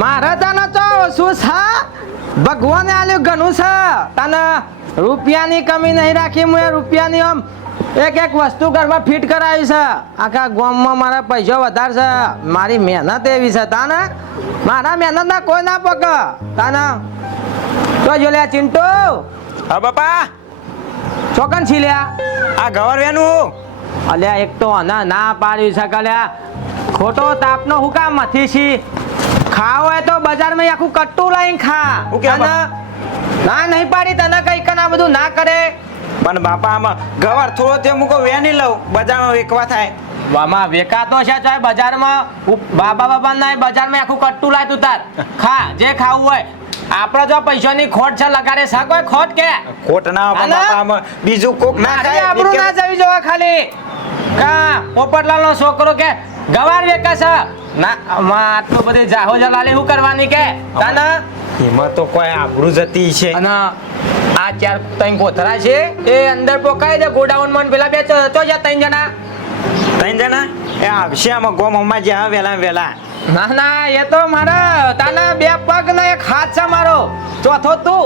મારે તને તો શું છે ભગવાને આલ્યું ઘણું છે તને રૂપિયાની કમી નહીં રાખી હું રૂપિયાની આમ એક એક વસ્તુ ઘરમાં ફિટ કરાવી છે આખા ગામમાં મારા પૈસા વધારે છે મારી મહેનત એવી છે તાને મારા મહેનત ના કોઈ ના પક તાને તો જો લે ચિંટુ હા બાપા ચોકન છી લ્યા આ ગવર વેનું અલ્યા એક તો આના ના પાડ્યું છે કલ્યા ખોટો તાપનો હું કામ મથી છી ખાવ હોય તો બજારમાં આખું કટ્ટું લઈને ખા હું કેમ? તને ના નહીં પાડી તને કઈ કના બધું ના કરે પણ બાપા આમાં ગવર થોડો તે મૂકો વેની લઉં બજારમાં વેકવા થાય આમાં વેકાતો છે ચાય બજારમાં બાબા ના બજારમાં આખું કટ્ટું લાય તું તાર ખા જે ખાવું હોય આપણે જો પૈસાની ખોટ છે લગાડે છે કોઈ ખોટ કે ખોટ ના આવે પણ બાપા આમાં બીજું કોક ના મારે થાય આબરૂ ના જવી જોવા ખાલી કા પોપટલાલ નો છોકરો કે ગવાર વેકા છે ના આટલું બધી જાહો જલાલી હું કરવાની કે તને એમાં તો કોઈ આબરૂ જતી છે અને આ ચાર ત્રણ કોથરા છે એ અંદર પોકાય છે ગોડાઉન માં પેલા બે તો જા ત્રણ જણા ત્રણ જણા એ આવશે આમાં ગોમ હમણાં જ્યાં વેલા વેલા ના ના એ તો મારા તાના બે પગ ને એક હાથ છે મારો ચોથો તું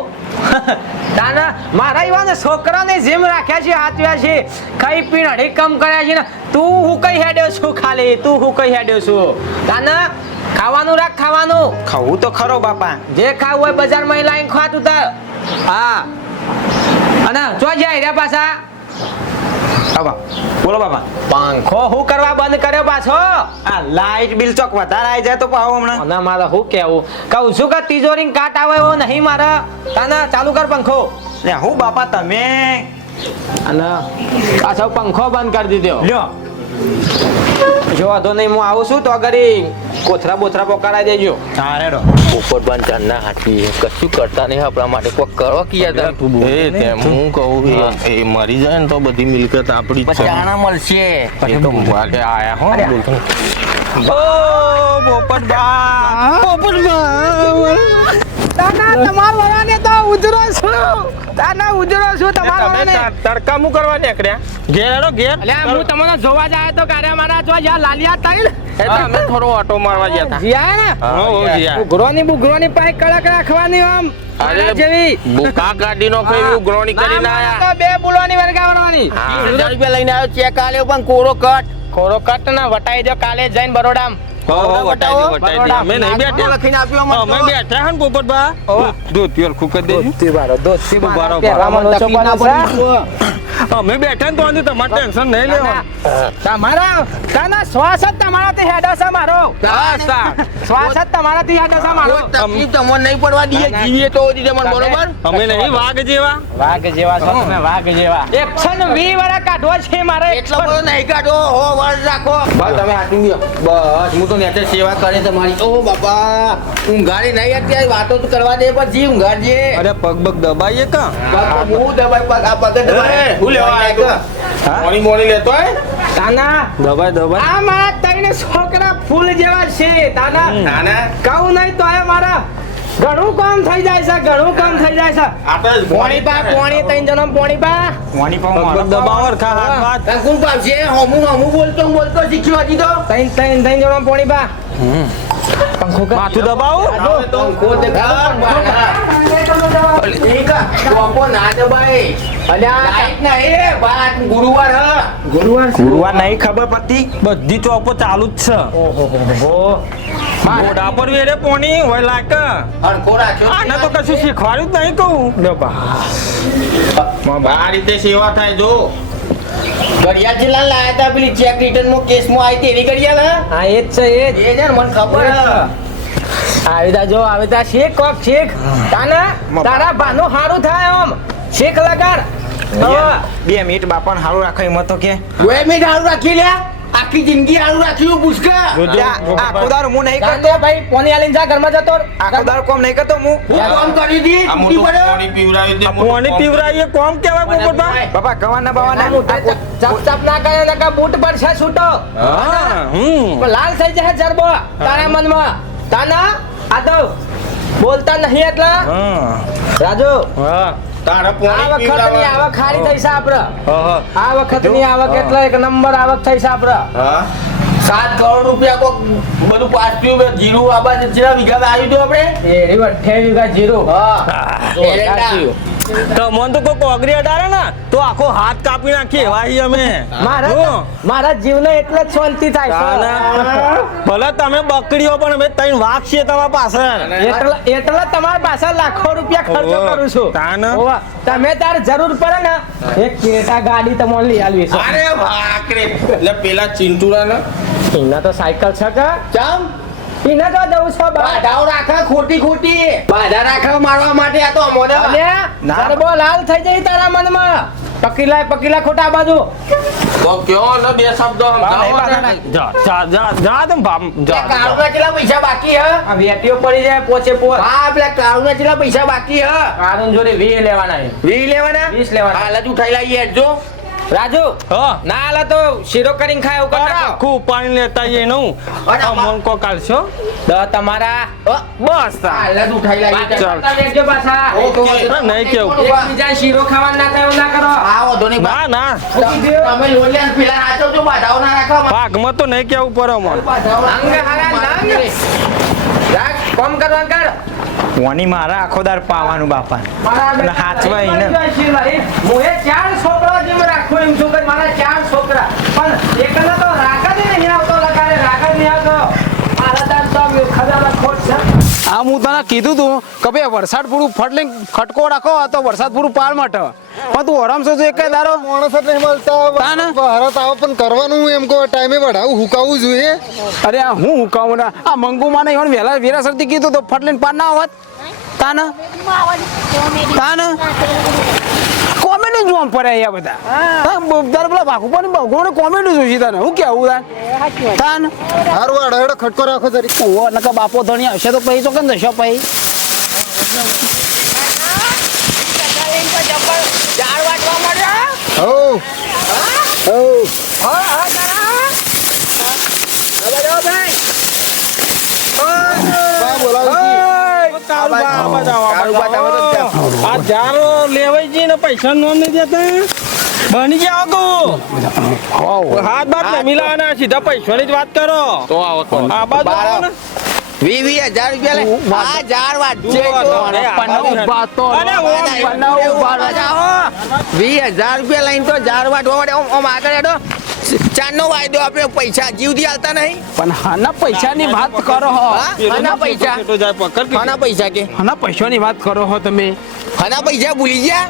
તાના મારા એવા છોકરાને જીમ રાખ્યા છે હાચવ્યા છે કઈ પીણ હડી કમ કર્યા છે ને તું હું કઈ હેડ્યો છું ખાલી તું હું કઈ હેડ્યો છું તાના ખાવાનું રાખ ખાવાનું ખાવું તો ખરો બાપા જે ખાવું હોય બજારમાં લાઈન ખા તું તાર હા અને ચો જાય રે પાછા બાપા બોલો બાપા પંખો હું કરવા બંધ કર્યો પાછો આ લાઈટ બિલ ચોક વધારે આવી જાય તો પાવ હમણાં અને મારે શું કેવું કહું છું કે તિજોરી કાટ આવે એવો નહીં મારે તાના ચાલુ કર પંખો ને હું બાપા તમે અને પાછો પંખો બંધ કરી દીધો લ્યો જો વાંધો નહીં હું આવું છું તો ઘડી કોથરા બોથરા પકડાઈ દેજો હા રેડો ઉપર બાન ચાંદના હાથી કશું કરતા નહીં આપણા માટે કોઈ કરો કિયા એ તેમ હું કહું એ મરી જાય ને તો બધી મિલકત આપણી જ છે ચાણા મળશે એ તો વાગે આયા હો બોલતો ઓ પોપટબા તાના તમાર વરાને તો ઉજરો છું તાના ઉજરો છું તમાર વરાને તડકા મુ કરવા નીકળ્યા ઘેર હેડો ઘેર અલ્યા હું તમને જોવા જાય તો કારે મારા જો યા લાલિયા તાઈલ અમે થોડો ઓટો મારવા ગયા હતા જીયા ને હો જીયા ઉઘરોની પાસે કડક રાખવાની આમ અરે જેવી બુકા ગાડી નો કઈ ઉઘરોણી કરીને આયા તો બે બોલવાની વર્ગાવવાની 1000 રૂપિયા લઈને આવ્યો ચેક આલ્યો પણ કોરો કટ ખોરો કટ ના વટાઈ દો કાલે જઈને બરોડામ વટાઈ અમે નહીં બેઠા લખીને આપ્યો અમે બેઠા હન પોપટબા દૂધ પીવર ખુકર દેજો દોસ્તી બરાબર. પહેરવામાં લોચો બનાવશે. અમે બેઠા ને તો આની તમારે ટેન્શન નહીં લેવાનું તમારા તાના શ્વાસ જ તમારાથી હેડો છે મારો શ્વાસ જ તમારાથી હેડો છે મારો તકલીફ તમને નહીં પડવા દઈએ જીવીએ તો ઓછી તમને બરોબર અમે નહીં વાઘ જેવા વાઘ જેવા છો તમે વાઘ જેવા 120 વાળા કાઢવો છે મારે એટલો બધો નહીં કાઢો હો વર્ષ રાખો બસ તમે આટલું દો બસ હું તો નેતે સેવા કરે તમારી ઓ બાપા ઊંઘાડી નહીં અત્યારે વાતો તો કરવા દે પછી ઊંઘાડજે અરે પગ બગ દબાઈએ કા હું દબાઈ પગ આ પગ દબાઈ હું લેવા આવ્યો મોણી મોણી લેતો હે તાના દબાઈ આ મારા તઈને છોકરા ફૂલ જેવા છે તાના નાના કહું નહીં તો આ મારા ઘણું કામ થઈ જાય છે ઘણું કામ થઈ જાય છે આપણે પોણી પા પોણી ત્રણ જણમ પોણી પા મોની પાઉં પગ બગ દબાવર ખા હાથ બાત કોણ પાવશે હમું બોલતો શીખ્યો હજી તો ત્રણ જણમ પોણી પા પંખો કર માથું દબાવું તો કોણ તે કોપો ના દબાઈ અલ્યા લાઈટ ના એ બાત ગુરુવાર હ ગુરુવાર નહીં ખબર પડતી બધી ચોપો ચાલુ જ છે મોઢા પર વેરે પોણી હોય લાક હરખો રાખ્યો આને તો કશું શીખવાડ્યું જ નહીં કહું આ રીતે સેવા થાય જો ઘડિયાળ જિલ્લા લાયા હતા પેલી ચેક રિટર્ન માં કેસ માં આવી તેવી ઘડિયાળ હા એ જ છે એ જ એ છે ને મને ખબર હ આવીતા જો આવીતા શીખ કોક શીખ તાના તારા ભાનું હારું થાય આમ શીખ લગાડ હવે 2 મિનિટ બાપાને હારું રાખો એમાં તો કે બે મિનિટ હારું રાખી લ્યા આખી જિંદગી હારું રાખ્યું પૂછકા આખો દારો હું નહીં કરતો જાતે ભાઈ પોની આલીને જા ઘરમાં જતો આખો દારો કોમ નહીં કરતો હું હું કામ કરી દી તૂટી પડ્યો પોણી પીવરાઈએ કોમ કેવાય પોપટબા બાપા ગવાના બાવાના ચપ ચપ ના કરે નકા બૂટ પર છે છૂટો પણ લાલ થઈ જાય જરબો તારા મનમાં તાના આ તો બોલતા નહીં એટલા રાજુ તારા આ વખતની આવક ખારી થઈ છે આપડે આ વખતની આવક એટલે એક નંબર આવક થઈ છે આપડે 7 કરોડ રૂપિયા કોક બધું પાછું જીરું આ બાજુ જેટલા વીઘા આવ્યું હતું આપણે એ 28 વીઘા જીરું. એરંડા. તમને તો કોઈ કોગરી અડાડે ને તો આખો હાથ કાપી નાખીએ એવા છીએ અમે મારા જીવને એટલે જ શાંતિ થાય છે. ભલે તમે બકરીઓ પણ અમે ત્રણ વાઘ છીએ તમારા પાછળ એટલે તમારા પાસે લાખો રૂપિયા ખર્ચો કરું છું. તાન. હોવા. તમે તાર જરૂર પડે ને એક ક્રેટા ગાડી તમને લઈ આલવી છે. અરે બાપરે એટલે પેલા ચિંટુડા ને એના તો સાયકલ છે કે ચામ એના તો જવું છે બા. બાધાઓ રાખે ખોટી બાધા રાખવા મારવા માટે આ તો અમોને અલ્યા, ગરબો લાલ થઈ જાય તારા મનમાં. પકીલા ખોટા બાજુ. તો કયો ને બે શબ્દો જા તેમ ભામ જા કાળુના કેટલા પૈસા બાકી હે આ વેટીઓ પડી જાય પોચે પોચ. હા પેલા કાળુના કેટલા પૈસા બાકી હે કાનૂન જોડે 20 લેવાના છે. 20 લેવાના 20 લેવાના. હાલ જ ઉઠાઈ લાવીએ જો રાજુ હા ના આલા તો શીરો કરીને ખાય એવું કર નાખો. આખું પાણી લેતા જઈએ નું મન કો કાલશો તમારા બસ હાલ જ ઉઠાઈ લાવીએ પાછા લેજો પાછા. નહીં કેવું એકબીજા શીરો ખાવાનું ના થાય એવું ના કરો. આ વધો નહીં ના ના તમે લોલિયા પેલા નાચો છો બાધાઓ ના રાખવા ભાગમાં તો નહીં કેવું પડે મને અંગ હારા અંગ. રાખ કોમ કરવાનું કર. વણી મારા આખો દાર પાવાનું બાપા મારા અને હાચવા ઈને. મોહે 4 છોકરા જેમ રાખો એમ છું કે મારા 4 છોકરા પણ એકને તો રાખ જ નહીં આવતો લગાડે રાખ જ નહીં આવતો. મારા દાન તો ખજાના ખોટ છે. આ હું તને કીધું તું કે ભાઈ વરસાદ પૂરું ફટ લઈને ખટકો રાખો તો વરસાદ પૂરું પાર માટે પણ તું આરામ છો એક દારો માણસ જ નહીં મળતા તાને? ભારત આવો પણ કરવાનું એમ કહો ટાઈમે વઢાવું હુકાવવું જોઈએ. અરે આ હું કહું ને આ મંગુમાં નહીં વહેલા વેરાસરથી કીધું તો ફટ લઈને પાર ના આવત તાને કોમેડી જોવા પડે અહીંયા બધા તારે પેલા ભાગુ પણ ભગવાને કોમેડી જોઈશે તને હું કેવું તાન હારું વાળો હેડો ખટકો રાખો જરી. ઓવો નકા બાપો ધણી હશે તો પછી તો કેમ દશો પછી હો હો બા બોલાવું આ જારો લેવાઈ જઈએ ને પૈસા નો નહીં દેતા બની ગયા આગો હાથ બાદ ને મિલાવાના સીધા પૈસાની જ વાત કરો તો આવો તો આ બાજુ આવો ને 20,000 રૂપિયા લે આ જાર વાત છે તો અરે, અરે, 20,000 રૂપિયા લઈને તો જાર વાટવા માટે આમ આગળ હેડો ચારનો વાયદો આપણે પૈસા જીવથી હાલતા નહીં પણ હાના પૈસાની વાત કરો હો હના પૈસા તો જાય પકડ કે હના પૈસા કે હાના પૈસાની વાત કરો હો તમે હના પૈસા ભૂલી ગયા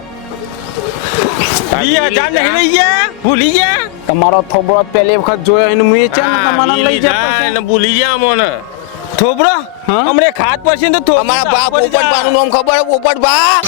20,000 નહીં લઈ ગયા ભૂલી ગયા તમારો થોબડો પહેલી વખત જોયો એને મુએ છે ને તમારા લઈ જતો છે. ને ભૂલી ગયા મોને થોબડો અમને ખાત પડશે ને તો અમારા બા પોપટબાનું નામ ખબર હે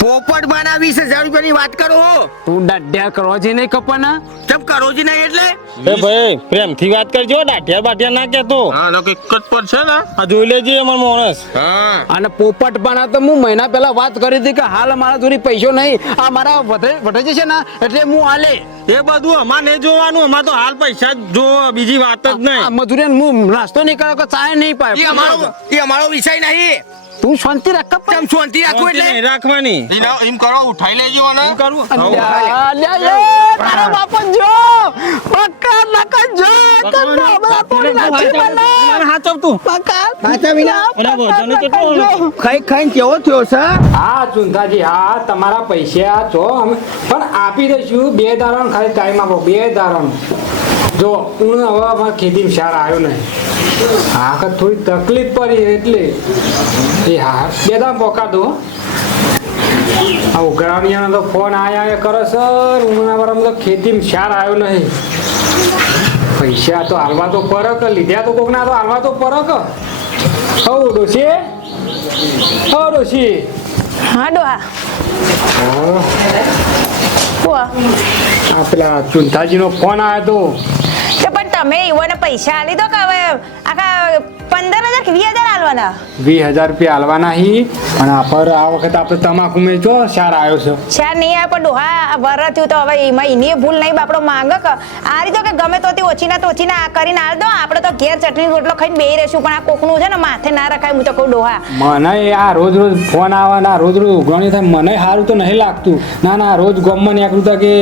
પોપટબાના 20,000 રૂપિયાની વાત કરો તું દાઢ્યા કરવા જે નહીં કપના તમ કરો જ નહીં એટલે એ ભાઈ પ્રેમથી વાત કરજો દાઢિયા બાઢિયા ના કેતો હા તો એક જ પર છે ને આ જોઈ લેજે અમાર માણસ હા અને પોપટ બના તો હું મહિના પહેલા વાત કરી હતી કે હાલ મારા જોડી પૈસો નહીં આ મારા વધે છે ને એટલે હું હાલે એ બધું અમાર નહીં જોવાનું અમાર તો હાલ પૈસા જ જો બીજી વાત જ આ નહીં મજૂરી હું નાસ્તો નહીં કર્યો કે ચાય નહીં એ પાય અમારો વિષય નહીં તું શાંતિ રાખ કપ તમ શાંતિ રાખો એટલે નહીં રાખવાની એમ કરો ઉઠાઈ લેજો ને શું કરવું તારા બાપા જો પક્કા નકા જો તને બધા તોડી નાખી મને હાચવ તું પક્કા પાછા વિના અરે બધાને કેટલો ખાઈ કેવો થયો છે હા ચુંતાજી હા તમારા પૈસા છો અમે પણ આપી દઈશું 2 દારાનો ખાલી ટાઈમ આપો 2 દારાનો જો હું હવે અમારે ખેતીમાં સાર આવ્યો નહીં હા કે થોડી તકલીફ પડી એટલે એ હા 2 દારા પોકા દો આ ઉઘરાણીયાનો તો ફોન આયા કરે સર ઉમરાવાળામાં તો ખેતીમાં સાર આવ્યો નહીં પૈસા તો હાલવા તો પરક લીધા તો કોકના તો હાલવા તો પરક હો ડોશી હો ડોશી હા ડોહા આ પેલા ચુંતાજીનો ફોન આવ્યો તો પણ તમે એવાને પૈસા આલી દો કે હવે આખા 15,000 કે 20,000 આલવાના 20,000 રૂપિયા આલવાના હી અને આ પર આ વખત આપણે તમાકુ મેં જો સાર આવ્યો છે ચાર નહીં આવે પણ ડોહા વરસ થયું તો હવે એમાં એની ભૂલ નહીં બાપડો માંગે કે આ રીતે કે ગમે તોથી ઓછી ના કરીને આલ દો આપણે તો ઘેર ચટણી રોટલો ખાઈને બેહી રહેશું પણ આ કોકનું છે ને માથે ના રખાય હું તો કહું ડોહા મને આ રોજ ફોન આવે ને રોજ ઉઘરાણી થાય મને સારું તો નહીં લાગતું ના રોજ ગમમાં નીકળું તો કે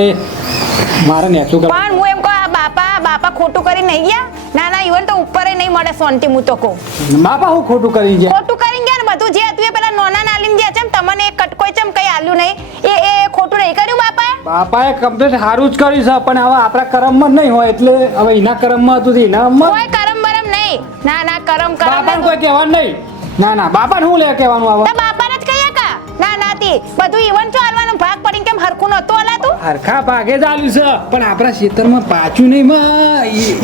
મારે નેચું પણ હું એમ કહું આ બાપા બાપા ખોટું કરી નહીં ગયા ના ના ઈવન તો ઉપર નહીં મળે શાંતિ હું તો કહું બાપા હું ખોટું કરી ગયા ખોટું કરી ગયા ને બધું જે હતું એ પેલા નોના નાલીને ગયા છે તમને એક કટકોય ચમ કઈ આલ્યું નહીં એ ખોટું નહીં કર્યું બાપાએ બાપાએ કમ્પ્લીટ સારું જ કર્યું છે પણ હવે આપણા કરમમાં નહીં હોય એટલે હવે એના કરમમાં હતું તો એનામાં કોઈ કરમ બરમ નહીં ના ના કરમ કરમ બાપાને કોઈ કહેવાનું નહીં ના ના બાપાને શું લે કહેવાનું આવે તો બાપાને જ કહીએ કા ના નાતી બધું ઈવન છો આલવાનો ભાગ પડીને કેમ હરખું નહોતું આલાતું હરખા ભાગે જ આલ્યું છે પણ આપણા ખેતરમાં પાછું નહીં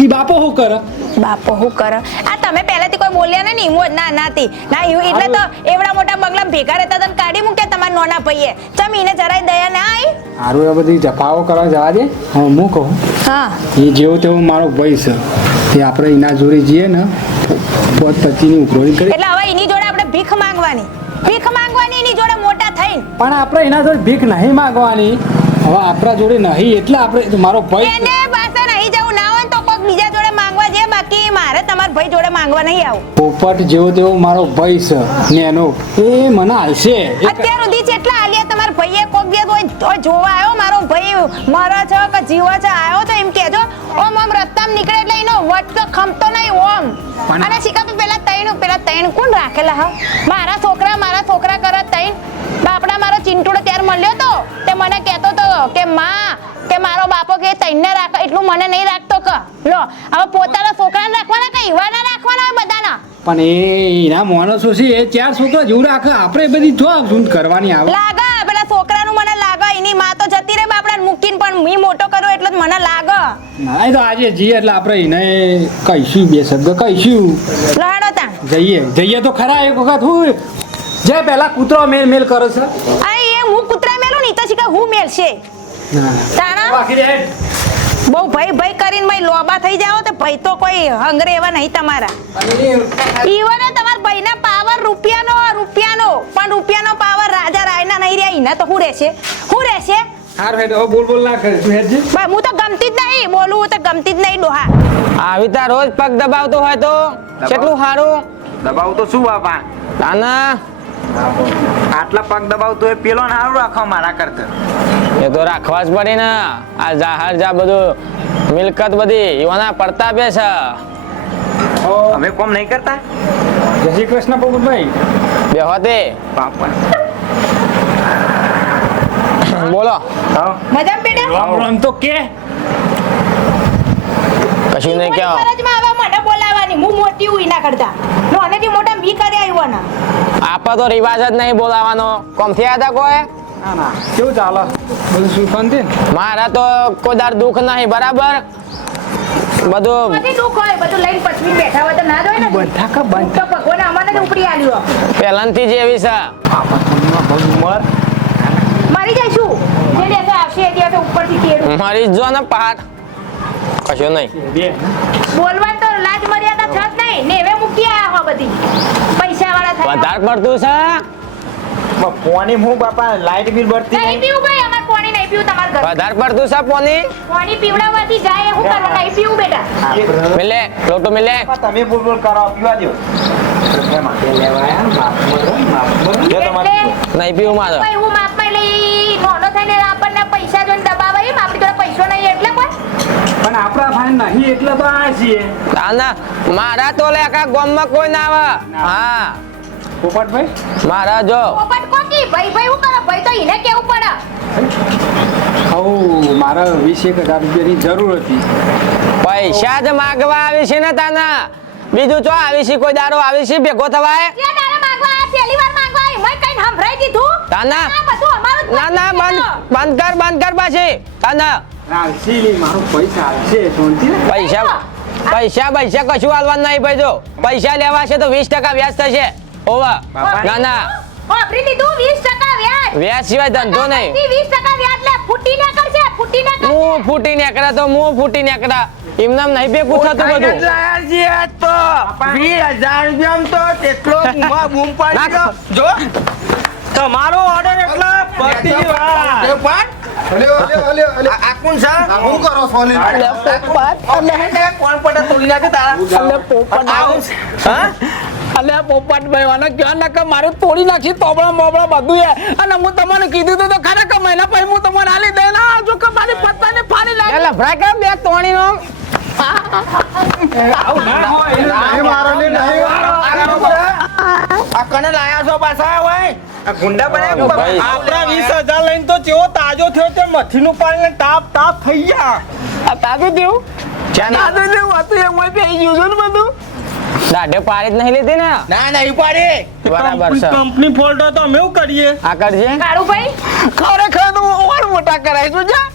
ઈ બાપો શું કરે બાપો હું કર આ તમે પહેલાથી કોઈ બોલ્યા ને ઈમો જ ના નાતી ના એટલે તો એવડા મોટા બંગલા ભેગા રહેતા તને કાઢી મૂક્યા તમારા નોના ભાઈએ ચમ ઈને જરાય દયા ના આવી સારું એ બધી જફાઓ કરવા જવા દે હવે હું કહું હા એ જેવો તેવો મારો ભાઈ છે એ આપણે એના જોડે જઈએ ને પોત પચીની ઉઘરોણી કરી એટલે હવે એની જોડે આપણે ભીખ માંગવાની એની જોડે મોટા થઈને પણ આપણે એના જોડે ભીખ નહીં માંગવાની હવે આપણા જોડે નહીં એટલે આપણે મારો ભાઈ એને પાસે નહીં જવું ના હોય તો કોઈક બીજા જોડે માંગવા જે બાકી મારે તમારા ભાઈ જોડે માંગવા નહીં આવું પોપટ જેવો તેવો મારો ભાઈ છે નેનો એ મને હાલશે અત્યાર સુધી જેટલા આલિયા તમારા ભાઈએ કોક દિવસ હોય જોવા આવ્યો મારો ભાઈ મરે છે કે જીવે છે આવ્યો છે એમ કહેજો ઓમ રસ્તામાં નીકળે એટલે એનો વટ તો ખમતો નહીં ઓમ અને શીખા તો પેલા તૈણ કોણ રાખેલા હા મારા છોકરા કરે તૈણ બાપડા મારો ચિંટુડો ત્યારે મળ્યો તો તે મને કહેતો તો કે માં કે મારો બાપો કે તૈણને રાખે એટલું મને નહીં રાખતો કે લો હવે પોતાના છોકરાને રાખવાના કે ઈવાના રાખવાના હોય બધાના પણ એના માણસો છે એ ચાર છોકરા જેવું રાખે આપણે બધી જો ઝૂંડ કરવાની આવે લાગે પેલા છોકરાનું મને લાગે એની માં તો જતી રે બાપડાને મૂકીને પણ મી મોટો કર્યો એટલે મને લાગે ના તો આજે જઈએ એટલે આપણે એને કહીશું બે શબ્દ કહીશું લહાડો તાણ જઈએ તો ખરા એક વખત હું જે પેલા કૂતરો મેલ કરે છે અરે એ હું કૂતરા મેલું નહીં તો શીખા હું મેલશે તાણા બહુ ભાઈ કરીને ભાઈ લોબા થઈ જાઓ તો ભાઈ તો કોઈ હંગરે એવા નહીં તમારા ઈવન તમારા ભાઈના પાવર રૂપિયાનો પણ રૂપિયાનો પાવર રાજા રાયના નહીં રહ્યા એના તો હું રહેશે હાર હેડ હવે બોલ ના કરે તું હેડ ભાઈ હું તો ગમતી જ નહીં બોલું તો ગમતી જ નહીં ડોહા આવી તા રોજ પગ દબાવતો હોય તો કેટલું સારું દબાવ તો શું બાપા તાના આટલા પગ દબાવતો એ પેલો ને સારું રાખો મારા કરતા એ તો રાખવા જ પડે ને આ જાહેર જા બધું મિલકત બધી એવાના પડતા બે છે અમે કોમ નહીં કરતા જય શ્રી કૃષ્ણ પોપટભાઈ બે હોતે બાપા બોલો મજામાં બેટા રામ રામ તો કે કશું નહીં કહો ફરજમાં હવે મને બોલાવાની હું મોટી હું ના કરતા નાનેથી મોટા મી કરી આવ્યો ને આપા તો રિવાજ જ નહીં બોલાવાનો કોમથી આવ્યા કોઈ ના કેવું ચાલે બધું શું શાંતિ મારા તો કોઈ દાર દુઃખ નહીં બરાબર બધું બધી દુઃખ હોય બધું લઈને પછવી બેઠા હોય તો ના જોય ને બધા કા બંધ તો ભગવાન અમને જ ઉપરી આલ્યો પહેલાંથી જ એવી છે મરી જઈશું જે દિવસે આવશે એ દિવસે ઉપરથી કેરું મારી જો ને પાટ કશું નહીં બે બોલવા તો લાજ મર્યાદા છે જ નહીં ને હવે મૂકી આયા હો બધી પૈસા વાળા થાય વધારે પડતું છે પોણી હું બાપા લાઈટ બિલ ભરતી નહીં પીવું ભાઈ અમાર પાણી નહીં પીવું તમાર ઘર વધારે પડતું છે પોની પાણી પીવડાવવાથી જાય એવું કરવા નહીં પીવું બેટા મિલે લોટો મિલે તમે બોલ કરો પીવા દો એટલે નહીં પીવું મારે ભાઈ હું માપમાં લઈ નોનો થઈને આપણને પૈસા જોઈને દબાવે એમ આપણી જોડે પૈસો નહીં એટલે કોઈ પણ આપણા ભાઈ નહીં એટલે તો આ છીએ તાના મારા તો લે આખા ગામમાં કોઈ ના આવે હા પોપટભાઈ મારા જો પોપટ કોકી ભાઈ હું કરો ભાઈ તો એને કેવું પડે હું મારા 20,000 રૂપિયાની જરૂર હતી પૈસા જ માગવા આવી છે ને તાના બીજું ચો આવી છે કોઈ દારો આવી છે ભેગો થવાય કે તારે માંગવા આ પહેલી વાર માંગવા મેં કઈ સંભળાઈ દીધું તાના આ બધું અમારું જ ના બંધ કર પાછી તાના રાશી મારો પૈસા આવશે શાંતિ ને પૈસા કશું હાલવાનું નહીં ભાઈ જો પૈસા લેવા છે તો 20% વ્યાજ થશે ઓવા ના વાપરી લીધું 20% વ્યાજ વ્યાજ સિવાય ધંધો નહીં 20% વ્યાજ લે ફૂટી ના કરશે હું ફૂટી નીકળ્યા એમનામ નહીં ભેગું થતું બધું તો 20,000 રૂપિયા તો તેટલો બૂમ પાડી દો. જો તમારો ઓર્ડર એટલો બધી વાત આ કોણ છે હું કરો સોલી કોણ પડે તોડી નાખે તારા હા અલ્યા પોપટભાઈ વાને ક્યાં ના કે મારે તોડી નાખી તોબડા મોબડા બધું એ અને હું તમને કીધું તો ખરા કે મહિના પછી હું તમને આલી દે ના જો કે મારી પત્તાને ફાડી લાગી લફડા કે બે તોણીનો આવું ના હોય નહીં મારો ને નહીં મારો. આ કને લાયા છો પાછા ભાઈ આ ગુંડા બનાવ્યા ભાઈ. આપણા 20,000 લઈને તો ચેવો તાજો થયો તે મથીનું પાણી તાપ તાપ થઈ ગયા. આ તાતું દેવું તાતું દેવું હતું એમ હોય પે ગયું છે ને બધું દાઢે પાડી જ નહીં લીધી ને ના નહીં પાડી બરાબર છે કંપની ફોલ્ટ તો અમે એવું કરીએ. આ કરજે કાળુભાઈ ખરેખર તો ઓર મોટા કરાય છે જા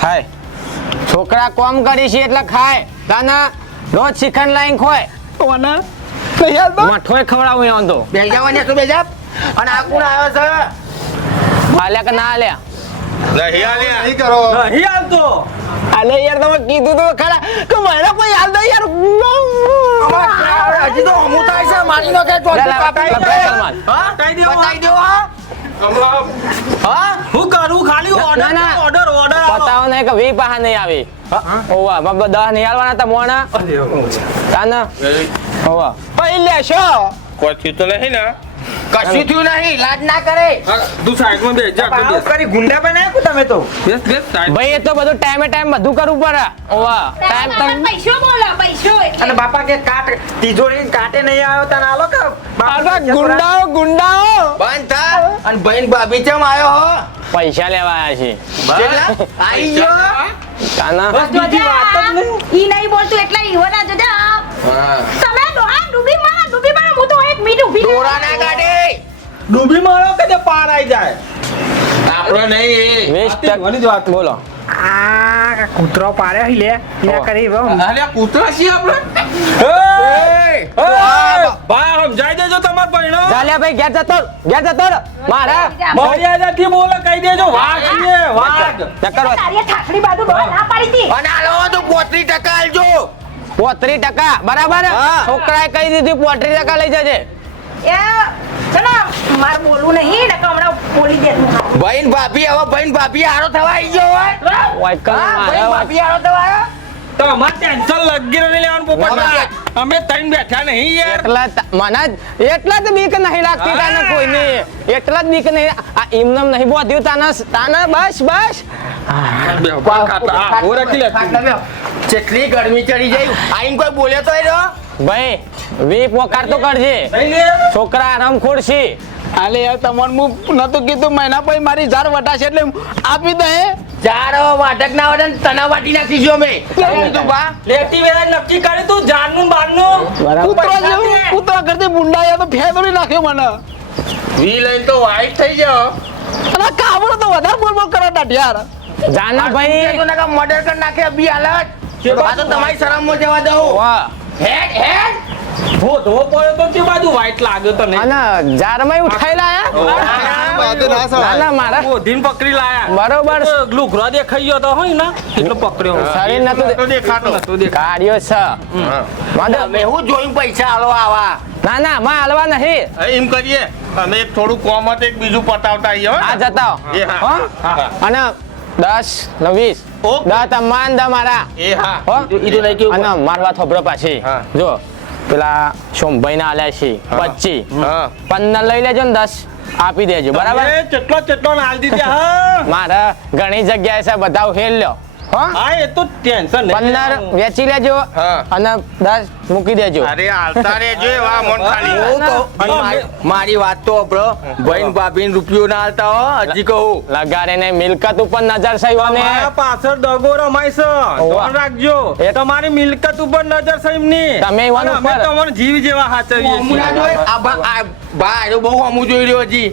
થાય છોકરા કોમ કરી છે એટલે ખાય તાના રોજ શ્રીખંડ લાઈન ખોય ઓને નહીં હાલતો મઠોય ખવડાવું એમ તો બેજા ને તું બેજા અને આ કોણ આવ્યો છે આલ્યા કે ના આલ્યા નહીં આલ્યા નહીં કરો નહીં હાલતો. અલે યાર તમે કીધું તો ખરા કે મને કોઈ હાલતો યાર હજી તો હમું થાય છે મારી નો કે ચોથું કાપી હા બતાઈ દેવો. બતાઈ દેવો હા હા હું કરું ખાલી ઓર્ડર ના. ઓર્ડર ઓર્ડર પતાવો નહીં કે 20 પાહા નહીં આવી ઓવા મબ 10 નહીં આલવાના તા મોણા તાના ઓવા પૈ લેશો કોઈ થયું તો નહીં ને કશું થયું નહીં લાજ ના કરે તું સાઈડમાં બેસ જા આવું કરી ગુંડા બનાવ્યા તમે તો બેસ બેસ સાઈડ. ભાઈ એ તો બધું ટાઈમે ટાઈમ બધું કરવું પડે ઓવા ટાઈમ તમે પૈસો બોલો પૈસો અને બાપા કે કાટ તિજોરી કાટે નહીં આવ્યો તને આલો કે અરે ગુંડાઓ ગુંડાઓ બંધ થા અને બહેન ભાભી ચમ આવ્યો હો પૈસા લેવા આવ્યા છે કેટલા આઈ ગયો તાના બસ બીજી વાત જ નહીં. ઈ નહીં બોલતું એટલે ઈવોના જોજા હા તમે ડૂબી માં હું તો એક મિનિટ ઊભી રહી. દોરા ના કાઢે ડૂબી મારો કે તે પાર આવી જાય. આપણો નહીં 20 જ વાત. બોલો આ કૂતરો પાડ્યો લે એના કરી અલ્યા કૂતરા છીએ આપણે ભાઈ સમજાઈ દેજો તમાર બહેનો. ચાલ્યા ભાઈ ઘેર જતો મારા મર્યાદાથી બોલો કહી દેજો વાઘ છે વાઘ. ચક્કર તારી ઠાકડી બાજુ ડોહા ના પાડી હતી અને આલો તો 35% આલજો 35% બરાબર હા. છોકરાએ કહી દીધું 35% લઈ જજે એ ચલો માર બોલવું નહીં ને કે હમણાં બોલી દે તું બહેન ભાભી હવે બહેન ભાભી હારો થવા આવી ગયો હોય વાય કર હા, બહેન મારા ભાભી હારો થવા આવ્યો તો અમાર ટેન્શન લગી નહીં લેવાનું પોપટ. ના. અમે ત્રણ બેઠા નહીં યાર. એટલા જ બીક નહીં લાગતી તાને કોઈને એટલા જ બીક નહીં આ ઇમનમ નહીં બોધ્યું તાને બસ ખાતા હો રાખી લે. ખાટલા બેહો. જેટલી ગરમી ચડી જાય આઈને કોઈ બોલ્યો તો રહ્યો ભાઈ વી પોકાર તો કરજે નહીં લે. છોકરા આરામ ખોડશી અલે યાર તમને હું નતું કીધું મહિના પછી મારી ઝાર વટાશે એટલે આપી દે ચાર વાટક ના વાટક તના વાટી નાખીશું અમે કીધું બા લેટી વેળા નક્કી કરી તું જાનનું બારનું. કૂતરો જેવું કૂતરા કરતી બુંડાયા તો ફેર થોડી નાખ્યો મને વી લઈને તો વાઈટ થઈ જાઓ અને કાવડો તો વધારે બોલ બોલ કરે યાર જાના ભાઈ મર્ડર કરી નાખે અભી હાલત આ તો તમારી શરમમાં જવા દઉં વાહ હેડ હેડ ધોધો પડ્યો તો તે બાજુ white લાગ્યો તો નહીં. અને જારમાં ઉઠાઈ લાયા બાદે ના સવાય. ના મારા બોધીને પકડી લાયા. બરોબર તો લુગરો દેખાઈ ગયો તો હોય ને એટલે પકડ્યો. શરીર નતું દેખાતો નતું દેખાતું. કાર્યો છે વાંધો અમે હું જોઈને પૈસા આલો આવા ના માં હાલવા નહીં એમ કરીએ અમે એક થોડું કોમ હતું એક બીજું પતાવતા આવીએ આ જતા એ હા. હો હા. અને 10 ને 20 ઓકે. 10 તમાન દ મારા એ હા હો ઈડું લઈ ગયું અને મારવા થોભરો પાછી હા. જો પેલા સોમભાઈ ના આલ્યા છે 25 હા 15 લઈ લેજો ને 10 આપી દેજો બરાબર એ ચેટલો હાલ દીધે હા. મારા ઘણી જગ્યાએ છે બધા હેલ લ્યો હો હા એ તો ટેન્શન નહીં. 15 વેચી લેજો હા. અને 10 મૂકી દેજો અરે હાલતા રેજો એવા મન ખાલી હું કહું. અને મારી વાત તો બ્રો બહેન ભાભીને રૂપિયો ના હાલતા હો હજી કહું લગાડે ને મિલકત ઉપર નજર સહીઓને તમારા પાછળ દગો રમાય છે. ધ્યાન રાખજો એ તમારી મિલકત ઉપર નજર સહીમની. તમે એવાનું અને અમે ઉપર. તમારા જીવ જેવા હાચવીએ હમું ના જોઈ. આ ભાઈ બહુ હમું જોઈ રહ્યો હજી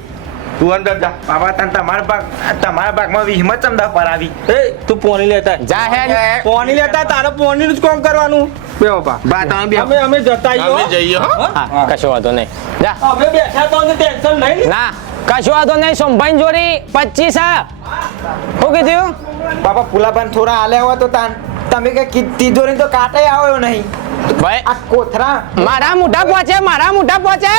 તું અંદર જા બાબા તને તમારા ભાગમાં હિંમત ચમદા પર આવી એ તું પોણી લેતા જાહેર પોણી લેતા તારે પોણી નું જ કામ કરવાનું બે બાપા બા તમે બે અમે જતા અમે જઈએ હો હા કશો વાંધો નહીં જા અમે બેઠા તો ટેન્શન નહીં. ના કશો વાંધો નહીં સોમભાઈ જોડી 25 આ શું કીધું બાપા પુલાબાન થોડા હાલ્યા હોય તો તમે કે તિજોરી તો કાટે આવ્યો નહીં ભાઈ આ કોથરા મારા મોઢા પહોંચે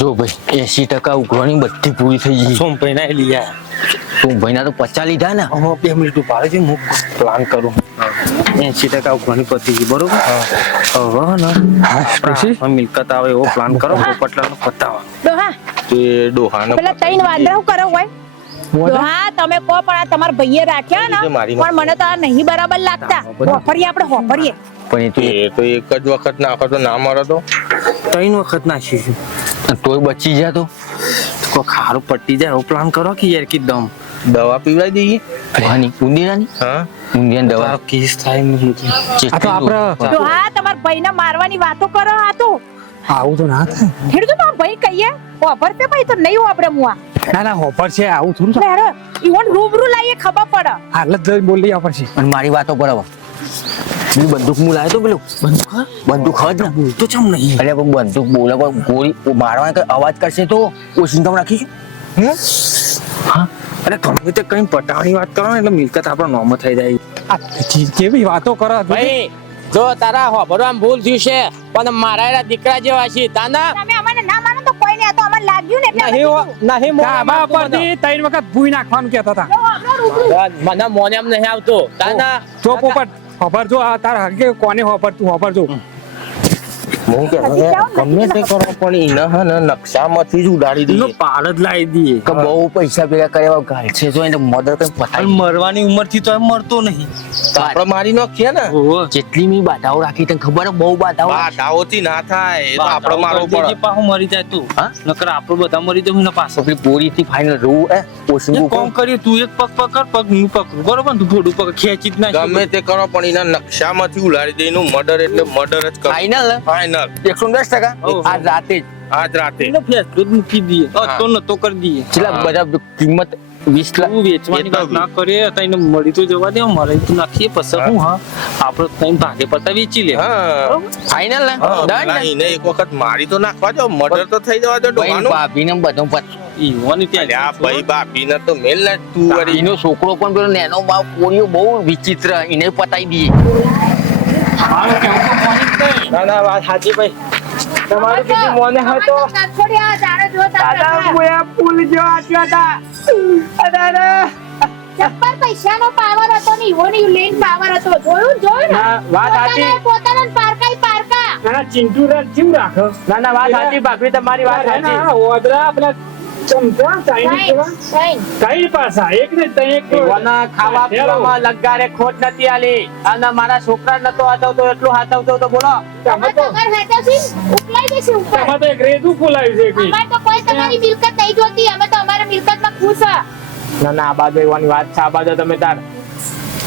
જો ભાઈ 80% ઉઘરાણી બધી પૂરી થઈ ગઈ સોમભાઈ ના લીયા તું ભાઈના તો 50 લીધા ને હવે 2 મિનિટ ઉભા રહેજો હું પ્લાન કરું 80% ઉઘરાણી પતી ગઈ બરોબર હવે ને હા મિલકત આવે એવો પ્લાન કરો પોપટલાલ નો પતાવા ડોહા તે ડોહાનો પેલા તૈન વાંદરા શું કરો હોય હા તમે કહો પણ આ તમારા ભાઈએ રાખ્યા ને એ મારી પણ મને તો આ નહીં બરાબર લાગતા હોફરીએ આપણે હોફરીએ પણ એ તો એક જ વખત નાખો તો ના મરે તો 3 વખત નાખીશું તોય બચી જાય તો કોઈ ખારું પટ્ટી જાય એવો પ્લાન કરો કે યાર કે દમ દવા પીવડાવી દઈએ વાની ઉંદીરાની હા ઉંદીરાની દવા તારો કેસ થાય નહીં આ તો આપણે તો હા તમારા ભાઈને મારવાની વાતો કરો આ તો આવું તો ના થાય હેડ તો મારા ભાઈ કહીએ હોફરતે ભાઈ તો નહીં હોફરે મુઆ ના હોપર છે આવું થોડું એટલે હેડો ઈવન રૂબરૂ લાવીએ ખબર પડે હાલ જ બોલી હોપર છે અને મારી વાતો બરાબર પેલી બંદૂક હું લાવ્યો તો પેલું બંદૂક જ ને તો ચમ નહીં અરે પણ બંદૂક બોલે પણ ગોળી મારવાનો કઈ અવાજ કરશે તો ઓછીને રાખીશું હા અરે તમે તે કઈ પટાવાની વાત કરો ને એટલે મિલકત આપણો નોમો થઈ જાય આ કેવી વાતો કરો ભાઈ જો તારા હોભરવામાં ભૂલ થયું છે પણ મારા દીકરા જેવા છે તાના તમે અમને ના માનો તો કોઈ નહીં આ તો અમને લાગ્યું ને એટલે અમે કીધું. ધાબા પરથી 3 વખત ભૂઈ નાખવાનું કહેતા હતા જો આપણો રૂબરૂ મને મોને એમ નહીં આવતો તાના જો પોપટ હોપર જો આ તાર હગે કોને હોપર તું હોપર જો હું કે ગમે તે કરો પણ એને હે ને નકશામાંથી જ ઉડાડી એનો દઈએ પાડ જ લાવી દઈએ કે બહુ પૈસા ભેગા કર્યા ગાલ છે જો એને મદદ કઈ અને પતાવી મરવાની ઉંમર થી તો એમ મરતો નહીં તો આપણે મારી નાખીએ ને જેટલી મી બાધાઓ રાખી તને ખબર હે? બહુ બાધાઓ દાવોથી ના થાય એ તો આપણે મારવું પડે પાછું મરી જાય તું હા? નકર આપણું બધા મરી જવું ને પાછો પેલી પોરીથી ફાઇનલ રૂ એ ઓછું એક કામ કરીએ તું એક પગ પકડ પગ હું પકડું બરોબર ને? તું થોડું પગ ખેંચી જ નાખ ગમે તે કરો પણ એના નકશામાંથી ઉડાડી દે એનું મર્ડર એટલે મર્ડર જ કરો ફાઇનલ ફાઇનલ 110% હા. આજ રાતે જ આજ રાતે એનો ફેસલો જ મૂકી દઈએ હા. તો નતો કરી દઈએ છેલ્લા બધા કિંમત 20 લાખ તું વેચવાની એ તો વાત ના કરે તો એને મળી તો જવા દે મરે તો નાખીએ પછી હું હા આપણે કઈ ભાગે પડતા વેચી લે હા ફાઇનલ ને હા, ડન પેલા ને એને એક વખત મારી તો નાખવા દો મર્ડર તો થઈ જવા દો ભાઈ ડોહાનું ભાભીને બધું ઈવાની ત્યાં અલ્યા ભાઈ બાપીને તો મેલ ને તું વળી એનો છોકરો પણ પેલો નેનો બાપ કોળીઓ બહુ વિચિત્ર એને પતાઈ દઈએ ના ના વાત સાચી ભાઈ તમારું કીધું મોને હોય તો છોડી આ તારે જો તારે ફૂલ જો આટ્યા હતા ચપ્પર પૈસાનો પાવર હતો ને ઈવો ની લેન પાવર હતો જોયું ને વાત સાચી. પોતાના પારકા પારકા ના ચિંટુ રથ જીવ રાખો ના ના વાત સાચી ભાભી તમારી વાત સાચી ઓદરા પેલા ચમચા ચાઇનીઝ જેવા કઈ પાસા એક ને તઈ એક એવાના ખાવા પીવામાં લગારે ખોટ નથી આલી અને મારા છોકરા નતો હાથવતો એટલું હાથવતો તો બોલો તમે તો ઘર હેતા છે ઉકલાઈ દેશે ઉપર આમાં તો એક રેતું ફૂલાયું છે કે અમાર તો કોઈ તમારી મિલકત નહીં જોતી અમે તો અમારા મિલકતમાં ખુશ છે ના ના આ બાજુ એવાની વાત છે આ બાજુ તમે તાર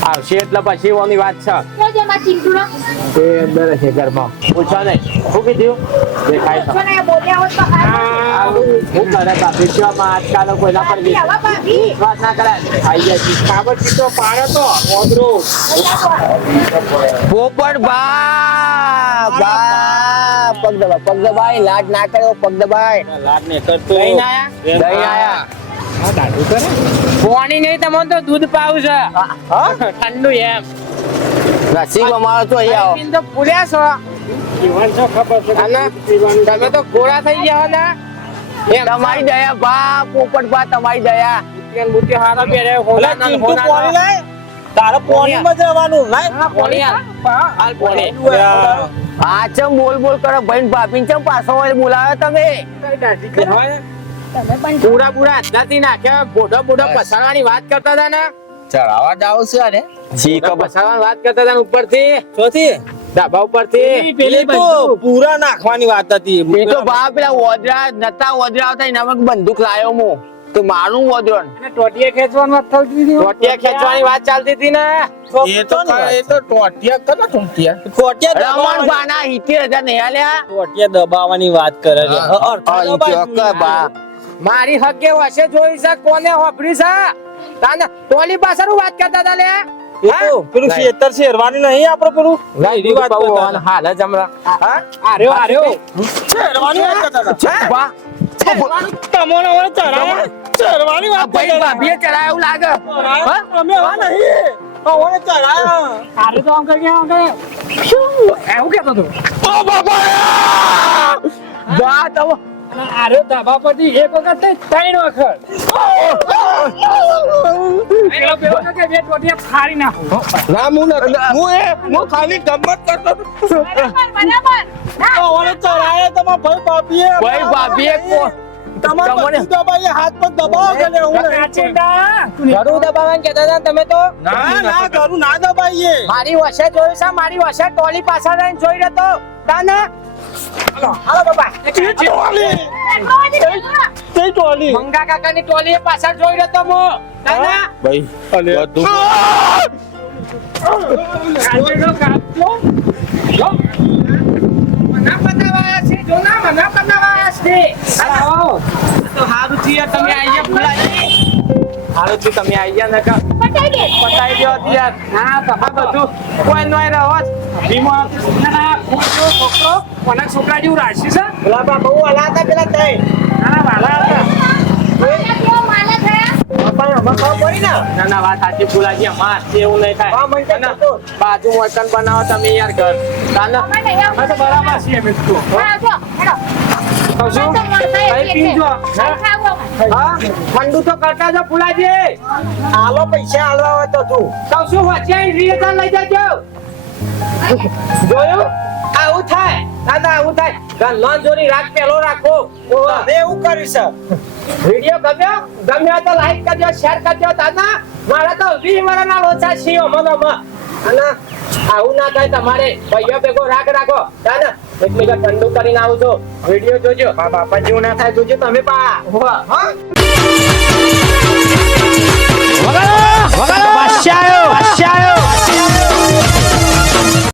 આવશે એટલે પછી એવાની વાત છે જોજો માં ચિંટુનો તે અંદર છે ઘરમાં પૂછો ને શું કીધું દેખાય છે જો ને બોલ્યા હોત તો હારું. હું કરે બાપી છો આજકાલ કોઈના પર ભાભી, આવા ભાભી. વિશ્વાસ ના કરાય આઈ જાય છે કાબર ચીટો પાડે તો ઓદરો પોપટ બા પગ દબાઈ લાડ ના કર્યો પગ દબાઈ લાડ ને કરતો દહીં આયા પાણી નહીં તમને તો દૂધ પાવું છે ઠંડુ એમ નસીબ અમારો તો અહીંયા આવો. તો પૂર્યા છો જીવન છો ખબર છે અને તમે તો ગોળા થઈ ગયા ને એમ તમારી દયા બા પોપટ બા તમારી દયા બુટી હારા પહેરે હોના ના હોના ના તારે પોણીમાં જ રહેવાનું પાણી હાલ પાણી આ ચમ બોલ બોલ કરો ભાઈ ભાભી ચમ પાછો વળી બોલાવે તમે પૂરા પૂરા હાથનાથી નાખ્યા બોઢો બોઢો પસારવાની વાત કરતા હતા ને ચડાવા જાવ છે અરે પસારવાની વાત કરતા હતા ને ઉપરથી ચોથી ધાબા ઉપરથી પેલી તો પૂરા નાખવાની વાત હતી એ તો બા પેલા ઓદરા નતા ઓદરા આવતા એના પર બંદૂક લાયો હું તો મારું ઓદરણ ટોટીએ ખેંચવાનું વાત થતી હતી ટોટિયા ખેંચવાની વાત ચાલતી હતી ને એ તો ટોટિયા કના ટોટિયા ટોટિયા રમણ બાના 70,000 નહીં આલ્યા ટોટિયા દબાવવાની વાત કરે છે બા મારી હકે વસે જોઈ છે કોને હોભરી છે તાને ટોલી પાછળ વાત કરતા હતા લે પેલું ખેતર શેરવાની નહીં આપણે પેલું એની વાત કરતા હતા. હાલ જ હમણાં આર્યો આર્યો શેરવાની વાત કરતા હતા. બા તમોને હવે ચડાયા. શેરવાની વાત ભાઈ કરતા હતા. ભાભીએ ચડાય એવું લાગે અમે હવે નહીં હવે ચડાયા. આરે તો આમ કરી આમ કરે એવું કેતો તો બા તમે આરે ધાબા પરથી એક વખત નહીં 3 વખત પેલો પેલો ને કે બે ટોટીયા ફાડી નાખો ના હું ખાલી ગમત કરતો હતો. બરાબર બરાબર હવે ચડાયા તમારા ભાઈ બાપીએ. ભાઈ ભાભીએ તમારે તમને- બધું દબાઈએ, હાથ પગ દબાવો કે લે, હું નહીં. કાચિંડા, ઘરું દબાવવાનું કહેતા હતા ને તમે તો ના ઘરું ના દબાઈએ. મારી વસે જોયું છે, મારી વસે ટોલી પાછળ રહીને જોઈ રહ્યો તો તાને હાલો બાબા તે ટોલી. મંગા કાકાની ટોલી પાછળ જોઈ રહ્યો તો હું તાને ભાઈ બધું કાચિંડો કાચો જો મના બનાવાયા છે, જો ના મના બનાવાયા છે. આવો તો હારું છે યાર, તમે આઈ ગયા ભૂલાજી. હારું છે તમે આઈ ગયા નકા પતાઈ દો યાર. ના તમાર બધું કોઈ નોય રહો ધીમો ના છોકરો કોના છોકરા જેવું રાશી છે. પેલા બા બહુ હલા હતા પેલા તઈ ના વાલા હતા. પણ અમે ખબર પડી ને ના ના વાત સાચી ભૂલાજી, અમાર એવું નહીં થાય. હા, મને ના, બાજુ મટન બનાવો તમે યાર ઘર તાના હા તો બરાબર છે અમે તો શું કઈ પીજો હા મંડુ તો કરતા જો ભૂલાજી. આલો પૈસા આલવા હોય તો તું તો શું વચ્ચે 20,000 લઈ જજો. જોયું આવું થાય દાદા, આવું થાય. ગલ્લો જોરી રાખ પેલો રાખો. હવે એવું કરીશ વિડિયો ગમ્યો તો લાઈક કરજો, શેર કરજો દાદા. મારા તો 20 વર્ષના લોચા છીએ મનમાં. અને આવું ના થાય તમારે ભાઈઓ ભેગો રાખો દાદા. એક મિનિટ ઠંડુ કરીને આવું છું. વિડિયો જોજો. બાપા જેવું ના થાય જોજો તમે પા હા